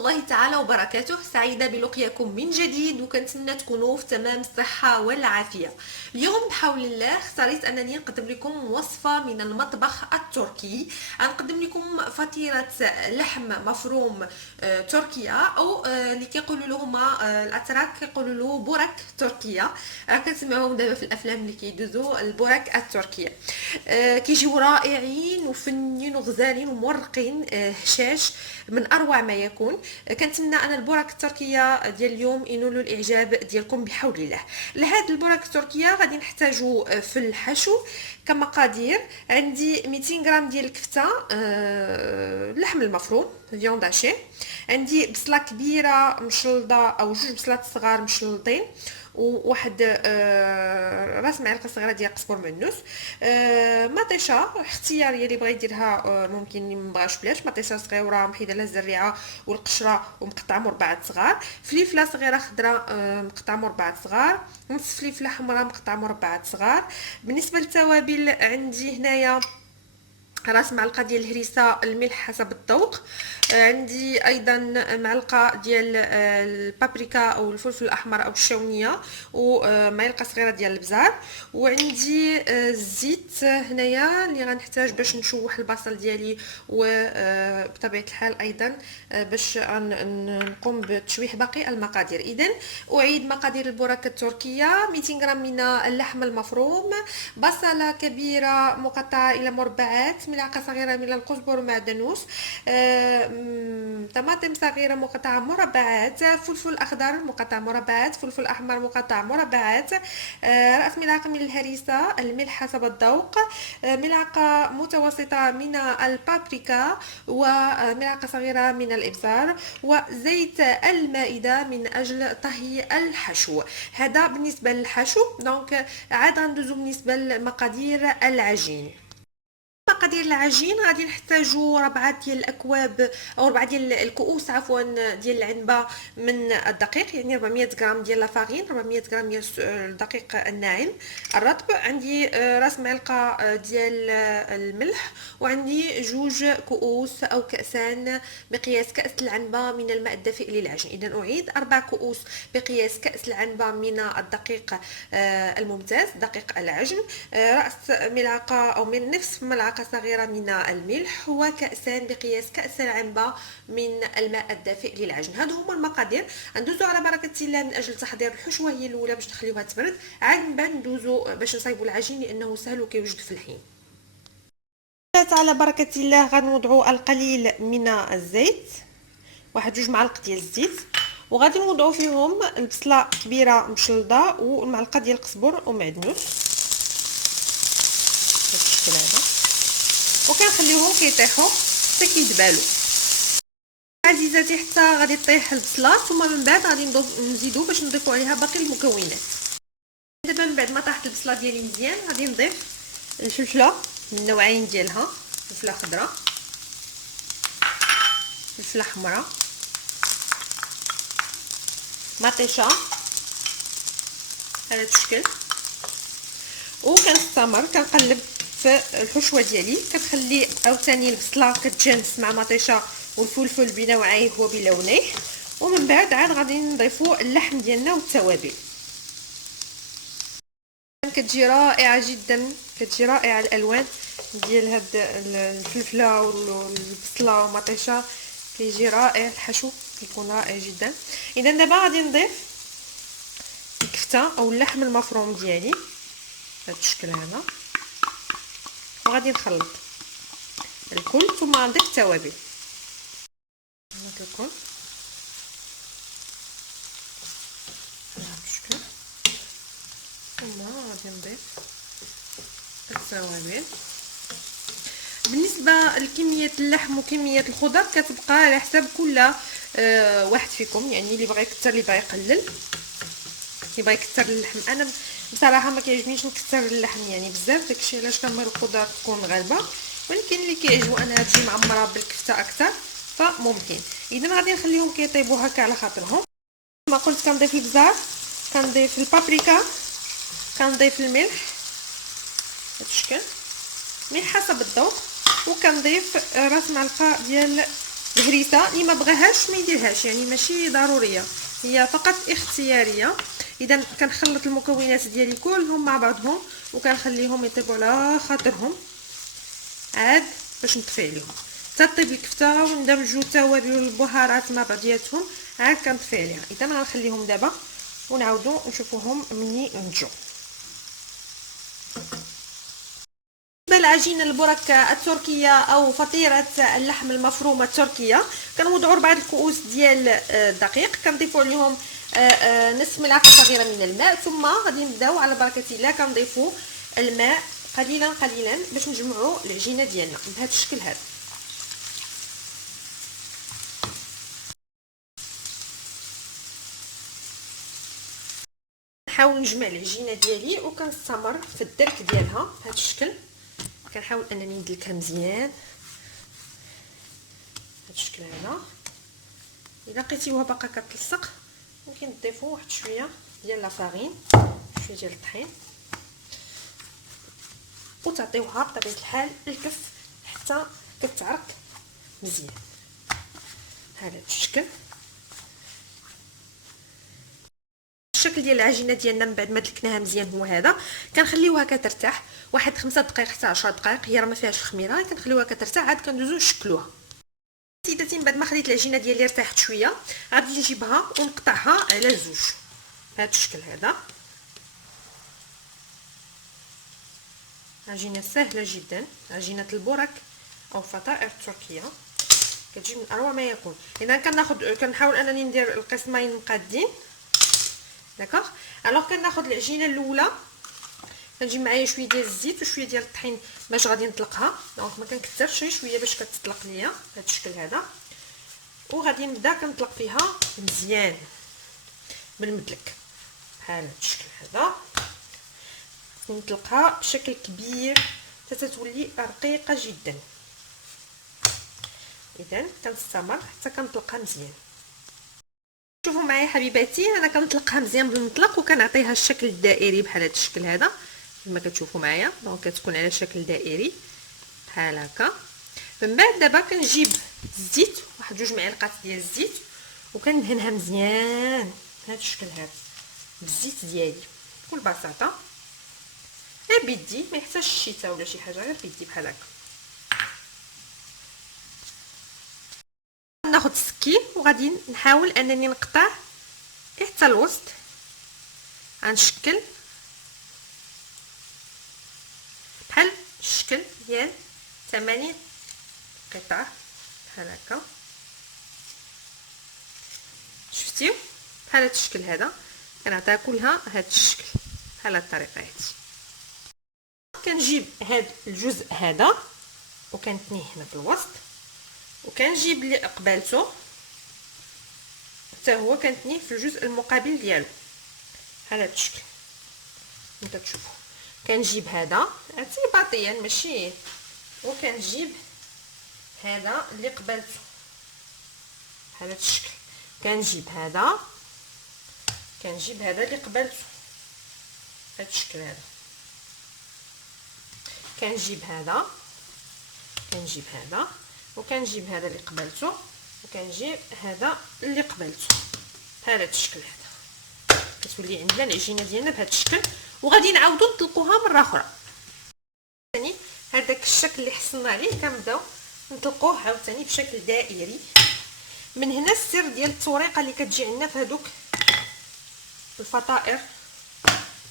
الله تعالى وبركاته. سعيدة بلقياكم من جديد وكنتمنى تكونوا في تمام الصحة والعافية. اليوم بحول الله اختاريت أنني نقدم لكم وصفة من المطبخ التركي. نقدم لكم فطيرة لحم مفروم تركيا، أو اللي كيقولوا له هما الأتراك كيقولوا له بورك تركيا. كنسمعوهم دابا في الأفلام اللي كيدوزوا البورك التركية. كيجيو رائعين وفنين وغزالين ومورقين، هشاش من اروع ما يكون. كنتمنى ان البرك التركيه ديال اليوم ينولوا الاعجاب ديالكم بحول الله. لهاد البرك التركيه غادي نحتاجوا في الحشو كمقادير. عندي 200 غرام ديال الكفته، اللحم المفروم فيوند هاشي. عندي بصله كبيره مشلضه او جوج بصلات صغار مشلطين، وواحد راس معلقه صغيره ديال قزبر معنوس. مطيشه اختياريه اللي بغى يديرها، ممكن اللي مبغاش بلاش. مطيشه صغيره محيده لها الزريعه والقشره ومقطعه مربعات صغار. فليفله صغيره خضراء مقطعه مربعات صغار. نص فليفله حمراء مقطعه مربعات صغار. بالنسبه للتوابل عندي هنايا راس معلقه ديال الهريسه، الملح حسب الذوق. عندي ايضا معلقه ديال البابريكا او الفلفل الاحمر او الشونيه، ومعلقه صغيره ديال البزار. وعندي الزيت هنايا اللي غنحتاج باش نشوح البصل ديالي، وبطبيعه الحال ايضا باش نقوم بتشويح باقي المقادير. اذا اعيد مقادير البركه التركيه: 200 غرام من اللحم المفروم، بصله كبيره مقطعه الى مربعات، ملعقه صغيره من القزبر ومعدنوس، طماطم صغيره مقطعه مربعات، فلفل اخضر مقطع مربعات، فلفل احمر مقطع مربعات، راس ملعقه من الهريسه، الملح حسب الذوق، ملعقه متوسطه من البابريكا، وملعقه صغيره من الابزار، وزيت المائده من اجل طهي الحشو. هذا بالنسبه للحشو. دونك عاد غندوزو بالنسبه لمقادير العجين. مقادير العجين غادي نحتاجو 4 ديال الاكواب او 4 ديال الكؤوس عفوا ديال العنبه من الدقيق، يعني 400 غرام ديال لافارين، 400 غرام ديال الدقيق الناعم الرطب. عندي راس معلقه ديال الملح، وعندي جوج كؤوس او كاسان بقياس كاس العنبه من الماء الدافئ للعجن. اذا اعيد 4 كؤوس بقياس كاس العنبه من الدقيق الممتاز، دقيق العجن، راس ملعقه او من نصف ملعقه صغيره من الملح، وكاسان بقياس كاس العنبه من الماء الدافئ للعجن. هادو هما المقادير. ندوزو على بركه الله من اجل تحضير الحشوه هي الاولى باش نخليوها تبرد، عاد من بعد ندوزو باش نصايبوا العجين لانه سهل وكيوجد في الحين. على بركه الله غنوضعوا القليل من الزيت، واحد جوج معالق ديال الزيت، وغادي نوضعوا فيهم البصله كبيره مشلضه والمعلقه ديال القزبر ومعدنوس بالشكل هذا، وكنخليوهم كيطيحوا حتى كيدبالوا عزيزاتي، حتى غادي طيح البصله. ثم من بعد غادي نزيدو باش نضيفوا عليها باقي المكونات. دابا من بعد ما طاحت البصله ديالي مزيان غادي نضيف الفلفله من النوعين ديالها، فلفله خضراء، فلفله حمراء، مطيشه على هذا الشكل، وكنستمر كنقلب في الحشوه ديالي. كنخلي عاوتاني البصله كتجانس مع مطيشه والفلفل بنوعيه وبلونيه، ومن بعد عاد غادي نضيفوا اللحم ديالنا والتوابل. كتجي رائعه جدا، كتجي رائعه الالوان ديال هاد الفلفله والبصله والمطيشه، كيجي رائع الحشو، كيكون رائع جدا. اذا دابا غادي نضيف الكفته او اللحم المفروم ديالي بهذا الشكل هذا، وغادي نخلط الكل، ثم غنضيف التوابل هذا الكل بهذا الشكل، ثم غادي نضيف التوابل. بالنسبه لكميه اللحم وكميه الخضر كتبقى على حساب كل واحد فيكم، يعني اللي بغى يكثر اللي بغى يقلل. يبغى يكثر اللحم، انا بصراحه ما كيعجبنيش نكثر اللحم يعني بزاف، داكشي علاش كنبغي الخضر تكون غالبه، ولكن اللي كيعجبو انا هادشي معمره بالكفته اكثر فممكن. اذا غادي نخليهم كيطيبوا هكا على خاطرهم. كما قلت كنضيف البزار، كنضيف البابريكا، كنضيف الملح بهذا الشكل، ملح حسب الذوق، وكنضيف راس معلقه ديال الهريسه اللي ما بغاهاش ما يديرهاش، يعني ماشي ضروريه، هي فقط اختياريه. اذا كنخلط المكونات ديالي كلهم مع بعضهم وكنخليهم يطيبوا على خاطرهم عاد باش نطفي عليهم حتى طيب الكفته وندمجوا التوابل والبهارات مع بعضياتهم، عاد كنطفي عليها. اذا غنخليهم دابا ونعاودوا نشوفوهم مني نجو. العجينه البرك التركيه او فطيره اللحم المفرومه التركيه، كنوضعوا 4 الكؤوس ديال الدقيق، كنضيفوا عليهم نصف ملعقه صغيره من الماء، ثم غادي نبداو على بركه الله كنضيفوا الماء قليلا قليلا باش نجمعوا العجينه ديالنا بهذا الشكل هذا. نحاول نجمع العجينه ديالي وكنستمر في الدرك ديالها بهذا الشكل، كنحاول انني ندلكها مزيان بهذا الشكل هذا. الا لقيتيوها باقا كتلصق ممكن تضيفوا واحد شويه ديال لافارين، شويه ديال الطحين، وتعطيوها بطبيعه الحال الكف حتى كتعرق مزيان هذا الشكل. الشكل ديال العجينه ديالنا من بعد ما دلكناها مزيان هو هذا. كنخليوها كترتاح واحد 5 دقائق حتى 10 دقائق، هي راه ما فيهاش الخميره، كنخليوها كترتاح عاد كندوزو نشكلوها. سيداتي من بعد ما خليت العجينه ديالي ارتاحت شويه غادي نجيبها ونقطعها على زوج بهذا الشكل هذا. عجينه سهله جدا، عجينه البرك او فطائر التركيه كتجي من اروع ما يكون. اذا كنحاول انني ندير القسمين مقادين داكوغ. الوغ كناخذ العجينه الاولى كنجيب معايا شويه ديال الزيت وشويه ديال الطحين باش غادي نطلقها، دونك ما كنكثرش غير شويه باش كتطلق ليا بهذا الشكل هذا، وغادي نبدا كنطلق فيها مزيان بالمدلك بحال هذا الشكل هذا. نطلقها بشكل كبير حتى تولي رقيقه جدا. اذا كنستمر حتى كنطلقها مزيان. شوفوا معايا حبيباتي انا كنطلقها مزيان بالمطلق وكنعطيها الشكل الدائري بحال هذا الشكل هذا كما كتشوفوا معايا، دونك كتكون على شكل دائري بحال هكا. من بعد دابا كنجيب الزيت، واحد 2 معالق ديال الزيت، وكندهنها مزيان بهذا الشكل هذا بالزيت ديالي بكل بساطه، غير بيدي ما يحتاجش الشيته ولا شي حاجه، غير بيدي بحال هكا. ناخذ السكين وغادي نحاول انني نقطع حتى الوسط، غنشكل بحال الشكل ديال 8 قطع بحال هكا. شفتيو بحال هذا الشكل هذا، كنعطيها كلها هذا الشكل بحال هذه الطريقه هذه. كنجيب هذا الجزء هذا وكنتنيه هنا في الوسط، وكنجيب اللي قبالته حتى هو كنتنيه في الجزء المقابل ديالو بحال هذا الشكل كما كتشوفوا. كنجيب هذا اعتباطيا ماشي، وكنجيب هذا اللي قبالته بحال هذا الشكل، كنجيب هذا اللي قبالته بهذا الشكل هذا، كنجيب هذا وكنجيب هذا اللي قبالته، وكنجيب هذا اللي قبالته بهذا الشكل هذا. كتولي عندنا العجينه ديالنا بهذا الشكل، وغادي نعاودو نطلقوها مره اخرى. ثاني هذاك الشكل اللي حصلنا عليه كنبداو نطلقوه عاوتاني بشكل دائري. من هنا السر ديال التوريقه اللي كتجي عندنا في هذوك الفطائر،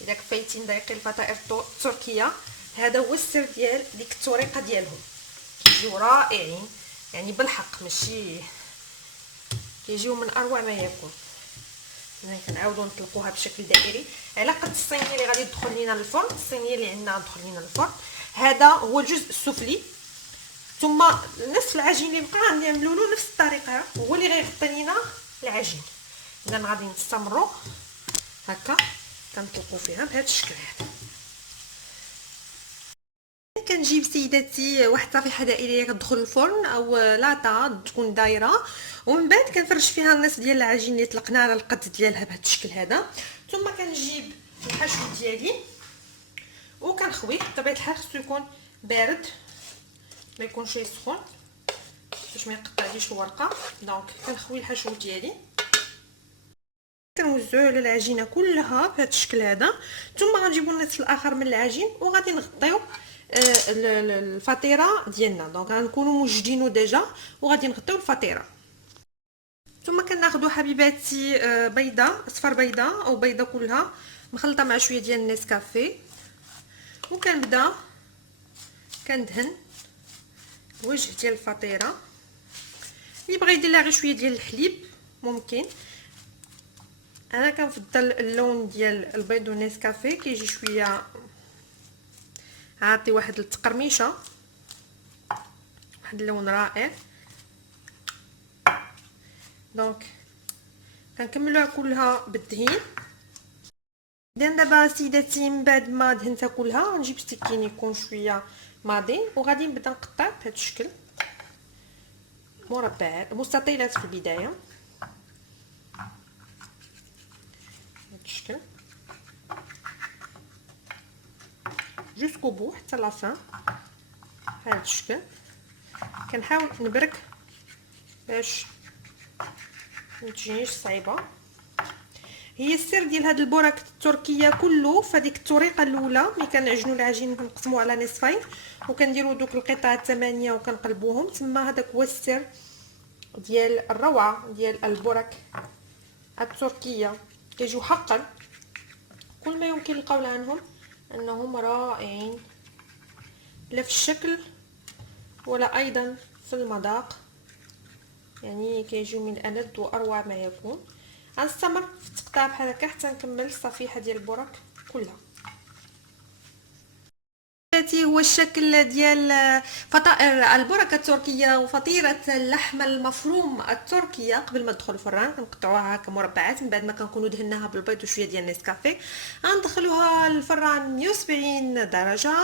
اذا كفايتين دقيق الفطائر التركيه، هذا هو السر ديال ديك التوريقه ديالهم، كيجيو رائعين يعني بالحق، ماشي كيجيو من اروع ما يكون. انا كنعاودو نطلقوها بشكل دائري على قد الصينيه اللي غادي تدخل لينا الفرن. الصينيه اللي عندنا غتدخل لينا الفرن، هذا هو الجزء السفلي، ثم نصف العجين اللي بقى غنعملوا له نفس الطريقه، هو اللي غيغطي لينا العجين. اذا غادي نستمروا هكا كنطلقوا فيها بهذا الشكل هذا. كنجيب سيداتي واحد صفيحه دائريه كتدخل الفرن او لاطا تكون دايره، ومن بعد كنفرش فيها النصف ديال العجين اللي طلقناه على القد ديالها بهذا الشكل هذا، ثم كنجيب الحشو ديالي وكنخويه. بطبيعه الحال خصو يكون بارد ما يكونش سخون، باش ما يقطعليش الورقه. دونك كنخوي الحشو ديالي، كنوزعوه على العجينه كلها بهذا الشكل هذا. ثم غنجيبو النصف الاخر من العجين وغادي نغطيو الفطيره ديالنا. دونك غنكونوا موجدينو ديجا وغادي نغطيو الفطيره. ثم كناخذوا حبيباتي بيضه، صفر بيضه او بيضه كلها مخلطه مع شويه ديال النسكافيه، وكنبدا كندهن الوجه ديال الفطيره. اللي بغى يدير لها غير شويه ديال الحليب ممكن. انا كنفضل اللون ديال البيض والنسكافيه، كيجي شويه عاطي واحد التقرميشه، واحد اللون رائع. دونك كنكملوها كلها بالدهين. اذا دابا سيداتي من بعد ما دهنتها كلها نجيب سكين يكون شويه ماضي وغادي نبدا نقطع بهذا الشكل مربعات مستطيلات في البدايه بهذا الشكل جوسكو بو حتى لافان بهذا الشكل. كنحاول نبرك باش متجينيش صعيبه. هي السر ديال هاد البوراك التركيه كله فديك الطريقه الاولى ملي كنعجنوا العجين كنقسموه على نصفين وكنديروا دوك القطع الثمانيه وكنقلبوهم. تما هذاك هو السر ديال الروعه ديال البوراك التركيه. كيجيو حقا كل ما يمكن القول عنهم انهم رائعين، لا في الشكل ولا ايضا في المذاق، يعني كيجيو من ألذ واروع ما يكون. غنستمر في التقطاع بحال هكا حتى نكمل الصفيحه ديال البوراك كلها. هذا هو الشكل ديال فطائر البوراك التركيه وفطيره اللحم المفروم التركيه. قبل ما ندخل الفران كنقطعوها هكا مربعات من بعد ما كنكونوا دهناها بالبيض وشويه ديال النسكافيه. غندخلوها للفران 170 درجه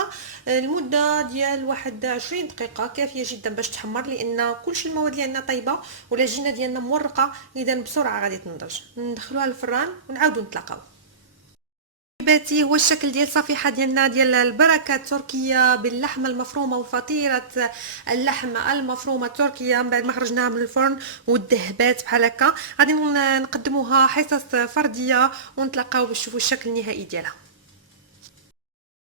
لمده ديال واحد 20 دقيقه كافيه جدا باش تحمر، لان كلشي المواد اللي عندنا طيبه والعجينه ديالنا مورقه، اذا بسرعه غادي تنضج. ندخلوها للفران ونعاودوا نتلاقاو. حبيباتي هو الشكل ديال الصفيحه ديالنا ديال البركه التركيه باللحمه المفرومه وفطيره اللحم المفرومه التركيه. من بعد ما خرجناها من الفرن والذهبات بحال هكا غادي نقدموها حصص فرديه ونتلاقاو باش نشوفوا الشكل النهائي ديالها.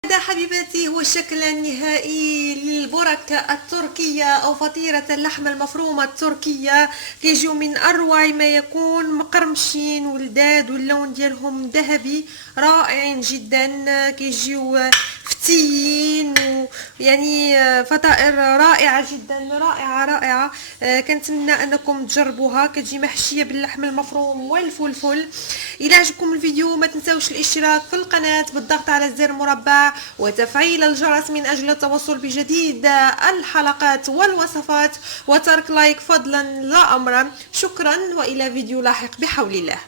هذا حبيباتي هو الشكل النهائي للبرك التركية أو فطيرة اللحمة المفرومة التركية. كيجيو من أروع ما يكون، مقرمشين ولداد واللون ديالهم ذهبي رائعين جدا. كيجيو فتيين يعني فطائر رائعة جدا، رائعة. كنتمنى أنكم تجربوها. كتجي محشية باللحم المفروم والفلفل. إلى عجبكم الفيديو ما تنساوش الاشتراك في القناة بالضغط على زر مربع وتفعيل الجرس من أجل التوصل بجديد الحلقات والوصفات، وترك لايك فضلا لا أمرا. شكرا وإلى فيديو لاحق بحول الله.